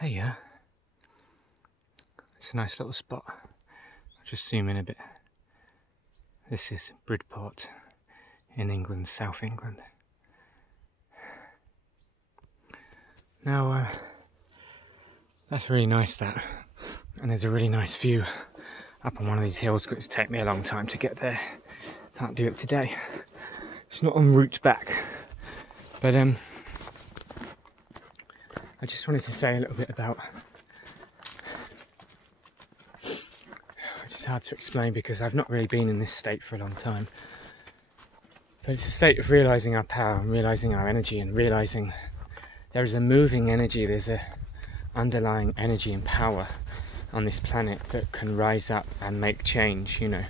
Hey, yeah. It's a nice little spot. I'll just zoom in a bit. This is Bridport in England, South England. Now, that's really nice, that. And there's a really nice view up on one of these hills, because it's taken me a long time to get there. Can't do it today. It's not en route back. But I just wanted to say a little bit about... It's hard to explain because I've not really been in this state for a long time. But it's a state of realising our power and realising our energy and realising there is a moving energy, there's a underlying energy and power on this planet that can rise up and make change, you know,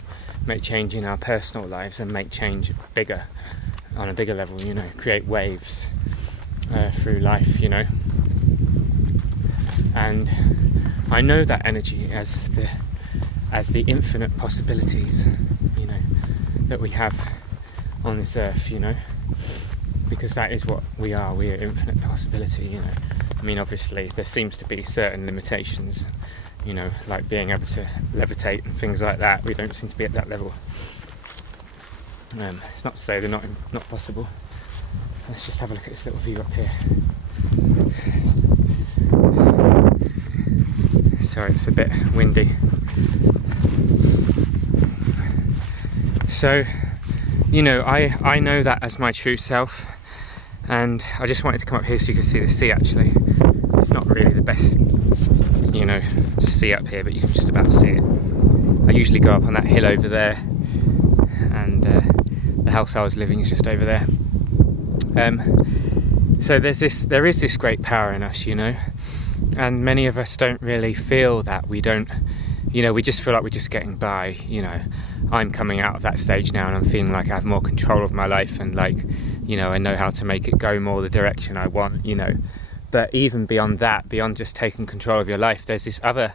make change in our personal lives and make change bigger, on a bigger level, you know, create waves through life, you know. And I know that energy as the infinite possibilities, you know, that we have on this earth, you know, because that is what we are infinite possibility, you know. I mean, obviously there seems to be certain limitations, you know, like being able to levitate and things like that. We don't seem to be at that level. It's not to say they're not possible. Let's just have a look at this little view up here. Sorry, it's a bit windy. So, you know, I know that as my true self, and I just wanted to come up here so you can see the sea. Actually, it's not really the best, you know, to see up here, but you can just about see it. I usually go up on that hill over there, and the house I was living is just over there. So there is this great power in us, you know, and many of us don't really feel that. We don't, you know, we just feel like we're just getting by, you know. I'm coming out of that stage now and I'm feeling like I have more control of my life and, like, you know, I know how to make it go more the direction I want, you know. But even beyond that, beyond just taking control of your life, there's this other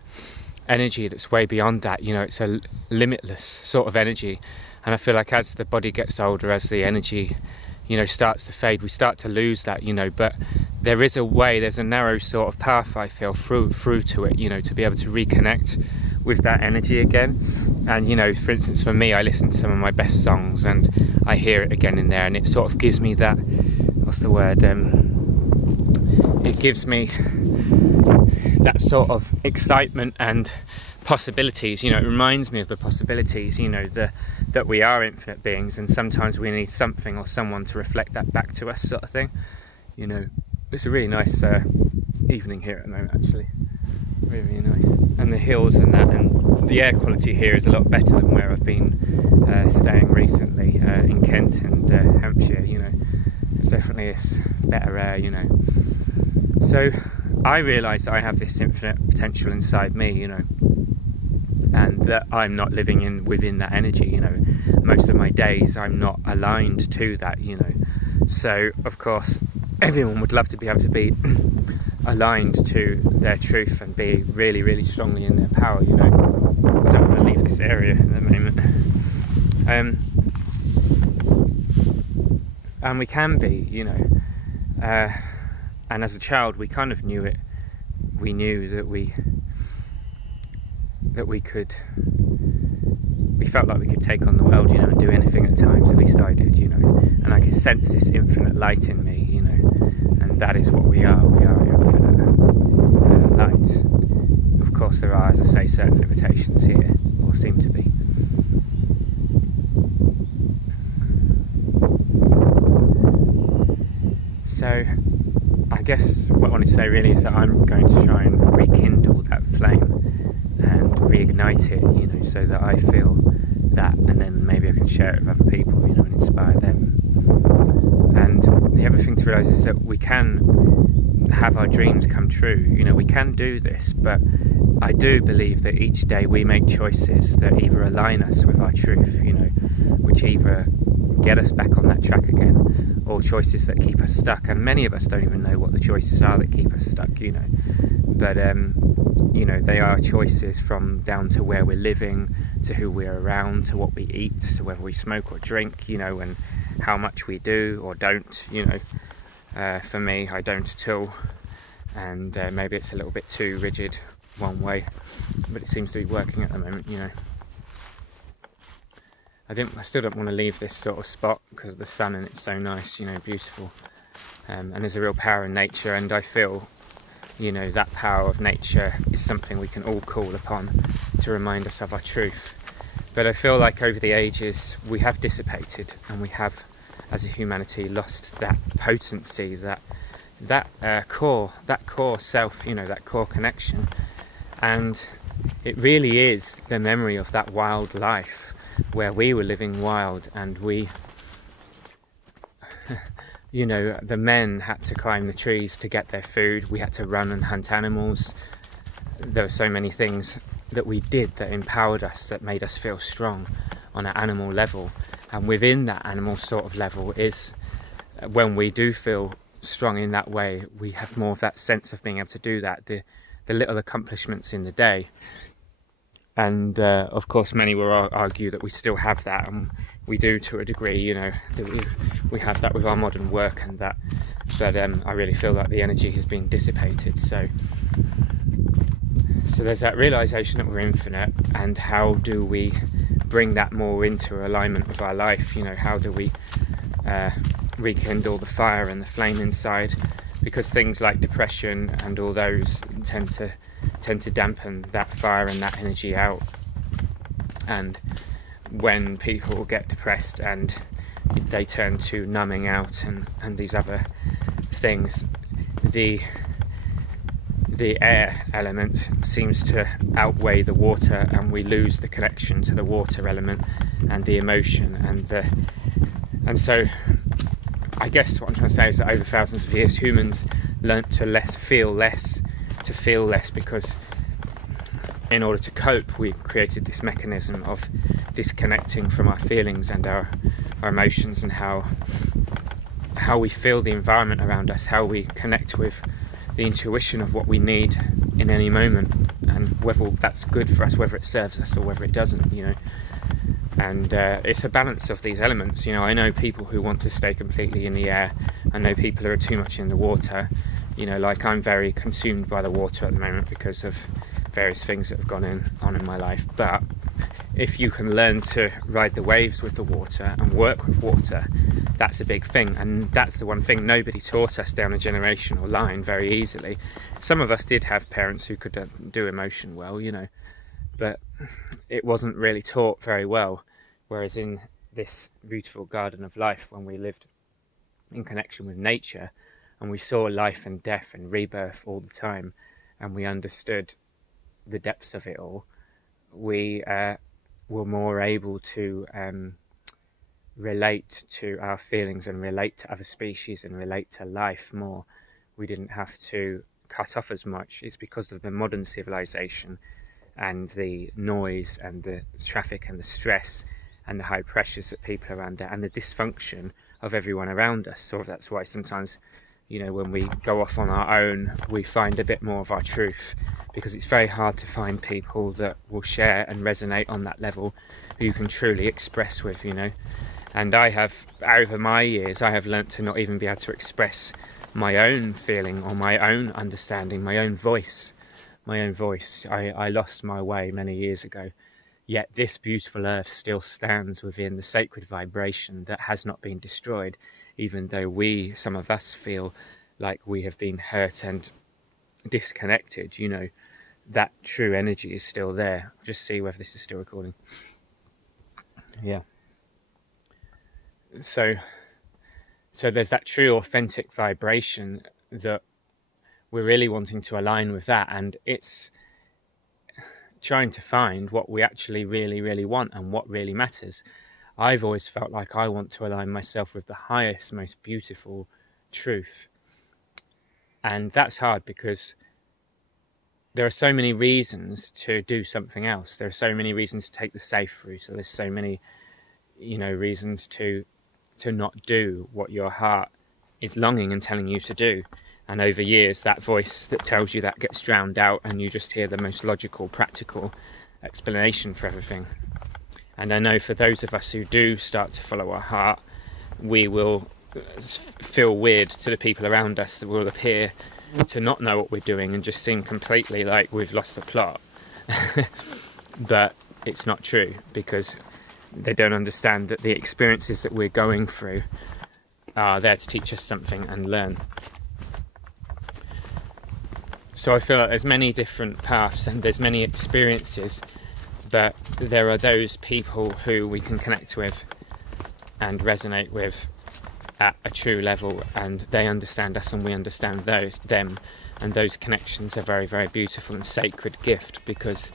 energy that's way beyond that, you know. It's a limitless sort of energy, and I feel like as the body gets older, as the energy, you know, starts to fade, we start to lose that, you know. But there is a way, there's a narrow sort of path, I feel, through to it, you know, to be able to reconnect with that energy again. And, you know, for instance, for me, I listen to some of my best songs and I hear it again in there, and it sort of gives me that, what's the word, it gives me that sort of excitement and possibilities, you know. It reminds me of the possibilities, you know, that we are infinite beings, and sometimes we need something or someone to reflect that back to us, sort of thing, you know. It's a really nice evening here at the moment, actually. Really, really nice. And the hills and that, and the air quality here is a lot better than where I've been staying recently in Kent and Hampshire, you know. There's definitely this better air, you know. So I realise that I have this infinite potential inside me, you know, and that I'm not living within that energy, you know. Most of my days I'm not aligned to that, you know. So of course everyone would love to be able to be aligned to their truth and be really, really strongly in their power, you know. I don't want to leave this area at the moment. And we can be, you know. And as a child we kind of knew it. We knew that we felt like we could take on the world, you know, and do anything at times. At least I did, you know. And I could sense this infinite light in me, you know. And that is what we are. We are infinite light. Of course there are, as I say, certain limitations here, or seem to be. So I guess what I wanted to say really is that I'm going to try and rekindle that flame and reignite it, you know, so that I feel that, and then maybe I can share it with other people, you know, and inspire them. And the other thing to realise is that we can have our dreams come true, you know. We can do this, but I do believe that each day we make choices that either align us with our truth, you know, which either get us back on that track again, or choices that keep us stuck. And many of us don't even know what the choices are that keep us stuck, you know. But you know, they are choices from down to where we're living, to who we're around, to what we eat, to whether we smoke or drink, you know, and how much we do or don't, you know. For me, I don't at all. and maybe it's a little bit too rigid one way, but it seems to be working at the moment, you know. I still don't want to leave this sort of spot because of the sun, and it's so nice, you know, beautiful, and there's a real power in nature, and I feel, you know, that power of nature is something we can all call upon to remind us of our truth. But I feel like over the ages we have dissipated, and we have, as a humanity, lost that potency, that core self, you know, that core connection. And it really is the memory of that wild life where we were living wild, and we, you know, the men had to climb the trees to get their food, we had to run and hunt animals. There were so many things that we did that empowered us, that made us feel strong on an animal level. And within that animal sort of level is when we do feel strong in that way, we have more of that sense of being able to do that, the little accomplishments in the day. And of course many will argue that we still have that, and we do to a degree, you know, that we have that with our modern work and that, but I really feel that the energy has been dissipated. So there's that realization that we're infinite, and how do we bring that more into alignment with our life? You know, how do we rekindle the fire and the flame inside? Because things like depression and all those tend to dampen that fire and that energy out. And when people get depressed and they turn to numbing out and these other things, the air element seems to outweigh the water, and we lose the connection to the water element and the emotion and so I guess what I'm trying to say is that over thousands of years humans learnt to feel less, because in order to cope we created this mechanism of disconnecting from our feelings and our emotions, and how we feel the environment around us, how we connect with the intuition of what we need in any moment, and whether that's good for us, whether it serves us or whether it doesn't, you know. And it's a balance of these elements, you know. I know people who want to stay completely in the air. I know people who are too much in the water, you know, like I'm very consumed by the water at the moment because of various things that have gone on in my life. But if you can learn to ride the waves with the water and work with water, that's a big thing. And that's the one thing nobody taught us down a generational line very easily. Some of us did have parents who could do emotion well, you know, but it wasn't really taught very well. Whereas in this beautiful garden of life, when we lived in connection with nature and we saw life and death and rebirth all the time, and we understood the depths of it all, we were more able to relate to our feelings and relate to other species and relate to life more. We didn't have to cut off as much. It's because of the modern civilization and the noise and the traffic and the stress and the high pressures that people are under, and the dysfunction of everyone around us. So that's why sometimes, you know, when we go off on our own, we find a bit more of our truth, because it's very hard to find people that will share and resonate on that level, who you can truly express with, you know. And I have, over my years, I have learnt to not even be able to express my own feeling or my own understanding, my own voice. I lost my way many years ago, yet this beautiful earth still stands within the sacred vibration that has not been destroyed, even though some of us feel like we have been hurt and disconnected. You know, that true energy is still there. Just see whether this is still recording. Yeah. So there's that true authentic vibration that we're really wanting to align with that, and it's trying to find what we actually really want and what really matters. I've always felt like I want to align myself with the highest, most beautiful truth, and that's hard because there are so many reasons to do something else. There are so many reasons to take the safe route, so there's so many, you know, reasons to not do what your heart is longing and telling you to do. And over years, that voice that tells you that gets drowned out, and you just hear the most logical, practical explanation for everything. And I know for those of us who do start to follow our heart, we will feel weird to the people around us. That will appear to not know what we're doing and just seem completely like we've lost the plot. But it's not true, because they don't understand that the experiences that we're going through are there to teach us something and learn. So I feel like there's many different paths and there's many experiences, but there are those people who we can connect with and resonate with at a true level, and they understand us and we understand them, and those connections are very, very beautiful and sacred gift, because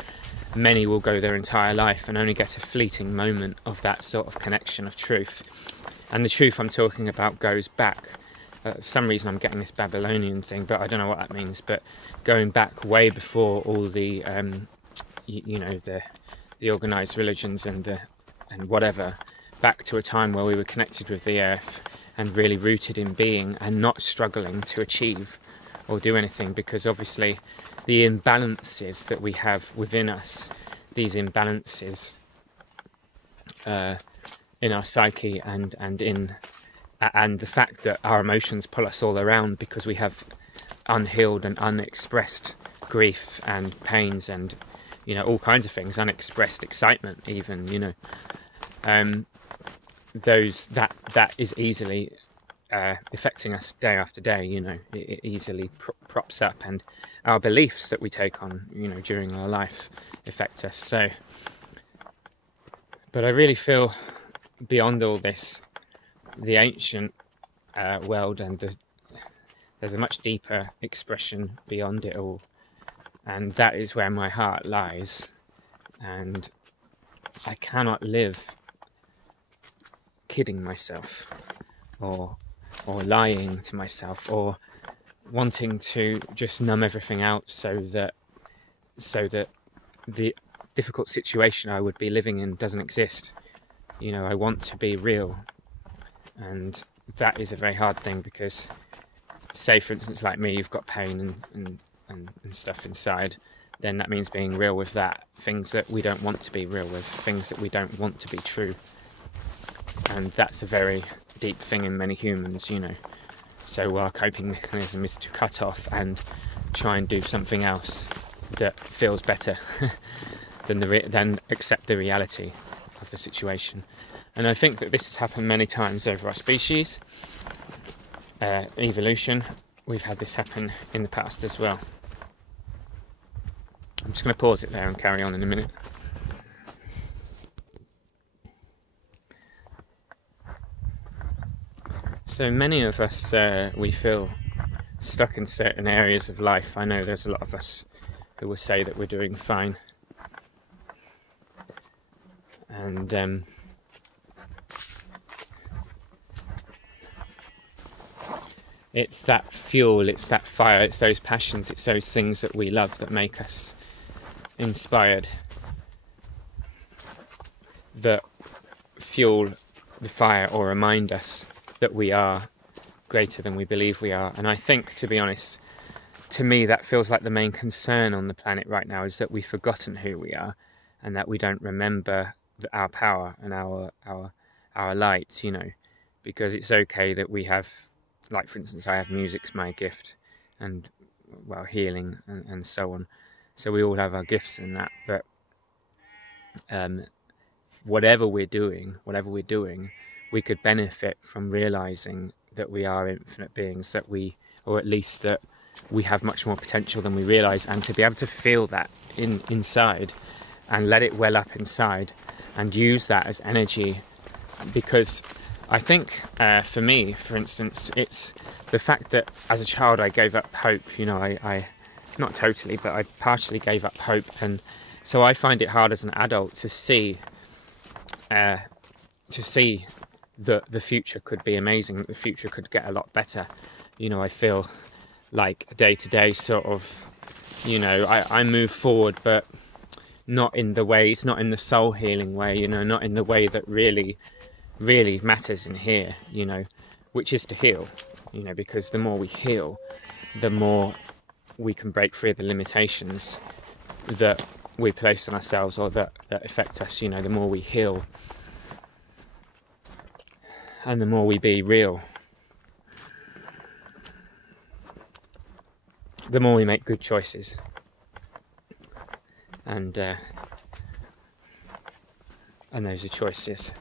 many will go their entire life and only get a fleeting moment of that sort of connection of truth. And the truth I'm talking about goes back, for some reason I'm getting this Babylonian thing, but I don't know what that means, but going back way before all the the organised religions and whatever, back to a time where we were connected with the earth and really rooted in being and not struggling to achieve or do anything, because obviously the imbalances that we have within us, these imbalances in our psyche and the fact that our emotions pull us all around because we have unhealed and unexpressed grief and pains and all kinds of things, unexpressed excitement even, that is easily affecting us day after day. It easily props up, and our beliefs that we take on during our life affect us. So, but I really feel beyond all this, the ancient world and there's a much deeper expression beyond it all, and that is where my heart lies. And I cannot live kidding myself or lying to myself or wanting to just numb everything out so that the difficult situation I would be living in doesn't exist. I want to be real, and that is a very hard thing, because say for instance like me, you've got pain and stuff inside, then that means being real with that, things that we don't want to be real with, things that we don't want to be true. And that's a very deep thing in many humans, so our coping mechanism is to cut off and try and do something else that feels better than accept the reality of the situation. And I think that this has happened many times over our species, evolution. We've had this happen in the past as well. I'm just going to pause it there and carry on in a minute. So many of us, we feel stuck in certain areas of life. I know there's a lot of us who will say that we're doing fine. And it's that fuel, it's that fire, it's those passions, it's those things that we love that make us inspired, that fuel the fire or remind us that we are greater than we believe we are. And I think, to be honest, to me that feels like the main concern on the planet right now, is that we've forgotten who we are and that we don't remember our power and our light, because it's okay that we have, like for instance, I have music's my gift, and healing and so on. So we all have our gifts in that, but whatever we're doing, we could benefit from realizing that we are infinite beings, or at least that we have much more potential than we realize, and to be able to feel that inside and let it well up inside and use that as energy. Because I think for me, for instance, it's the fact that as a child I gave up hope. I not totally, but I partially gave up hope, and so I find it hard as an adult to see that the future could be amazing, that the future could get a lot better. I feel like day to day sort of, I move forward, but not in the ways, not in the soul healing way, not in the way that really matters in here, which is to heal, because the more we heal, the more we can break free of the limitations that we place on ourselves or that affect us. The more we heal and the more we be real. the more we make good choices. And those are choices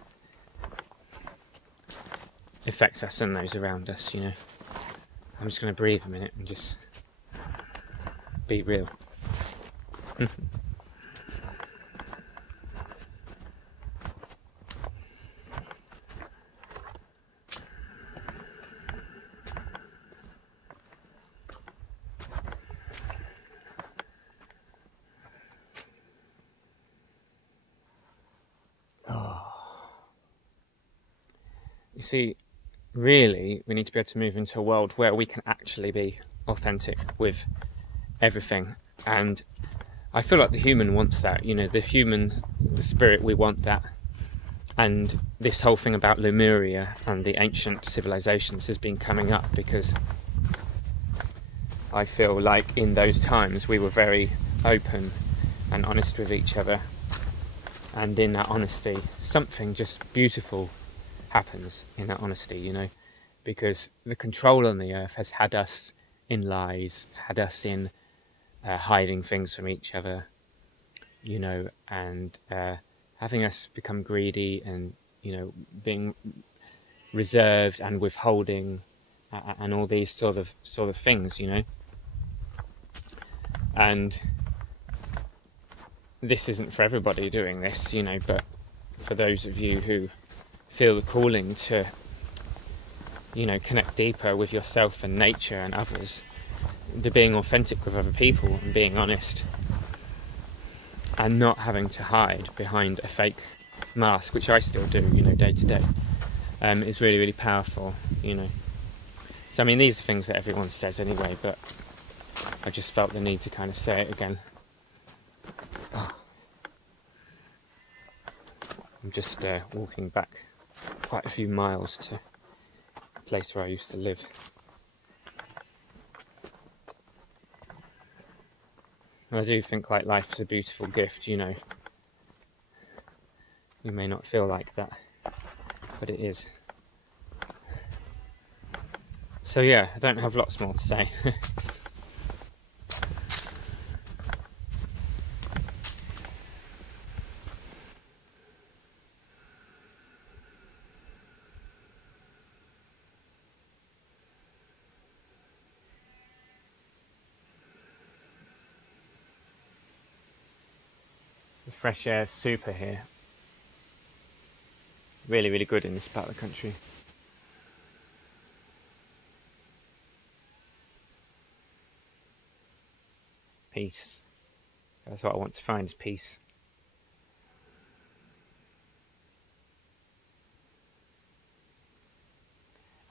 affects us and those around us, you know. I'm just going to breathe a minute and just be real. You see, really, we need to be able to move into a world where we can actually be authentic with everything. And I feel like the human wants that, you know, the spirit, we want that. And this whole thing about Lemuria and the ancient civilizations has been coming up because I feel like in those times we were very open and honest with each other. And in that honesty, something just beautiful happens in that honesty, you know, because the control on the earth has had us in lies, had us in hiding things from each other, you know, and having us become greedy and, you know, being reserved and withholding and all these sort of things, you know. And this isn't for everybody doing this, you know, but for those of you who feel the calling to, you know, connect deeper with yourself and nature and others, to being authentic with other people and being honest and not having to hide behind a fake mask, which I still do, you know, day to day, is really, really powerful, you know. So I mean, these are things that everyone says anyway, but I just felt the need to kind of say it again. I'm just walking back quite a few miles to a place where I used to live. I do think like life is a beautiful gift, you know. You may not feel like that, but it is. So yeah, I don't have lots more to say. The fresh air is super here. Really, really good in this part of the country. Peace. That's what I want to find, is peace.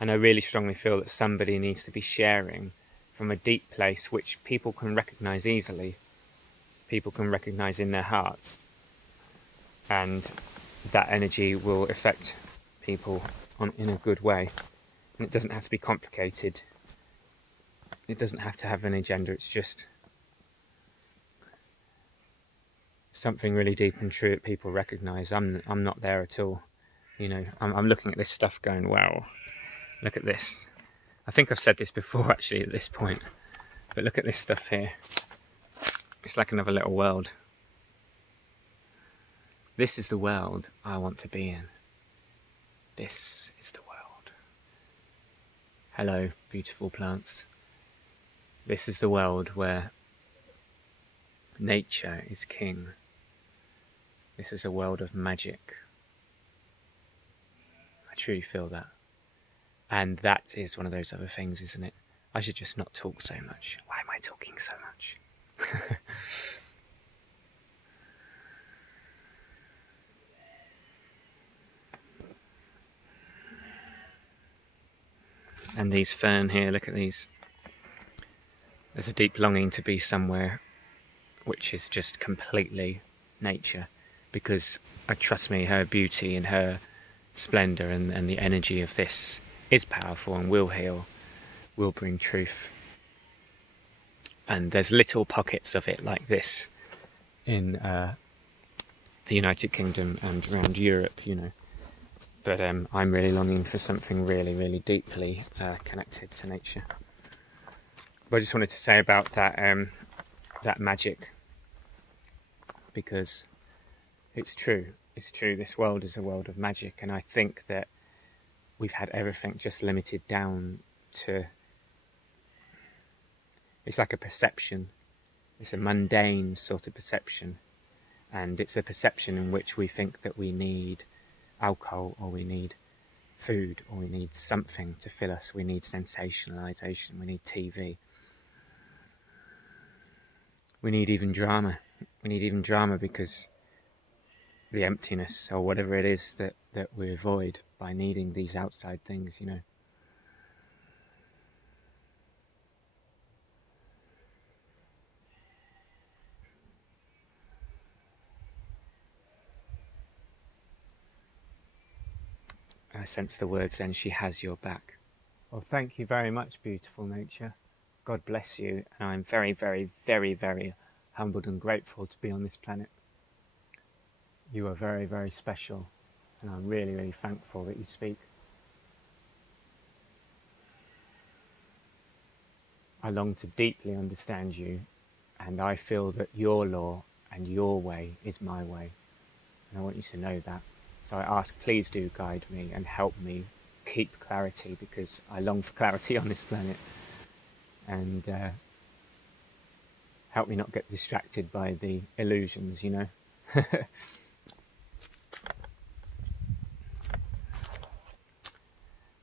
And I really strongly feel that somebody needs to be sharing from a deep place which people can recognise easily. People can recognise in their hearts. And that energy will affect people in a good way. And it doesn't have to be complicated. It doesn't have to have an agenda. It's just something really deep and true that people recognise. I'm not there at all. You know, I'm looking at this stuff going, wow, look at this. I think I've said this before actually at this point, but look at this stuff here. It's like another little world. This is the world I want to be in. This is the world. Hello, beautiful plants. This is the world where nature is king. This is a world of magic. I truly feel that. And that is one of those other things, isn't it? I should just not talk so much. Why am I talking so much? And these fern here, look at these. There's a deep longing to be somewhere which is just completely nature, because trust me, her beauty and her splendour and the energy of this is powerful and will heal, will bring truth. And there's little pockets of it like this in the United Kingdom and around Europe, you know. But I'm really longing for something really, really deeply connected to nature. But I just wanted to say about that that magic, because it's true. It's true. This world is a world of magic, and I think that we've had everything just limited down to. It's like a perception. It's a mundane sort of perception, and it's a perception in which we think that we need alcohol, or we need food, or we need something to fill us. We need sensationalization. We need TV. We need even drama. We need even drama because the emptiness, or whatever it is that we avoid by needing these outside things, you know. I sense the words then, she has your back. Well, thank you very much, beautiful nature. God bless you, and I'm very, very, very, very humbled and grateful to be on this planet. You are very, very special, and I'm really, really thankful that you speak. I long to deeply understand you, and I feel that your law and your way is my way, and I want you to know that. So I ask, please do guide me and help me keep clarity, because I long for clarity on this planet, and help me not get distracted by the illusions, you know.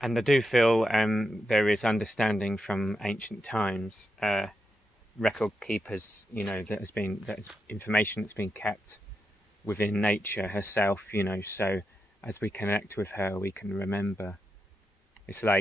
And I do feel there is understanding from ancient times, record keepers, you know, that is information that's been kept within nature herself, you know, so as we connect with her we can remember. It's like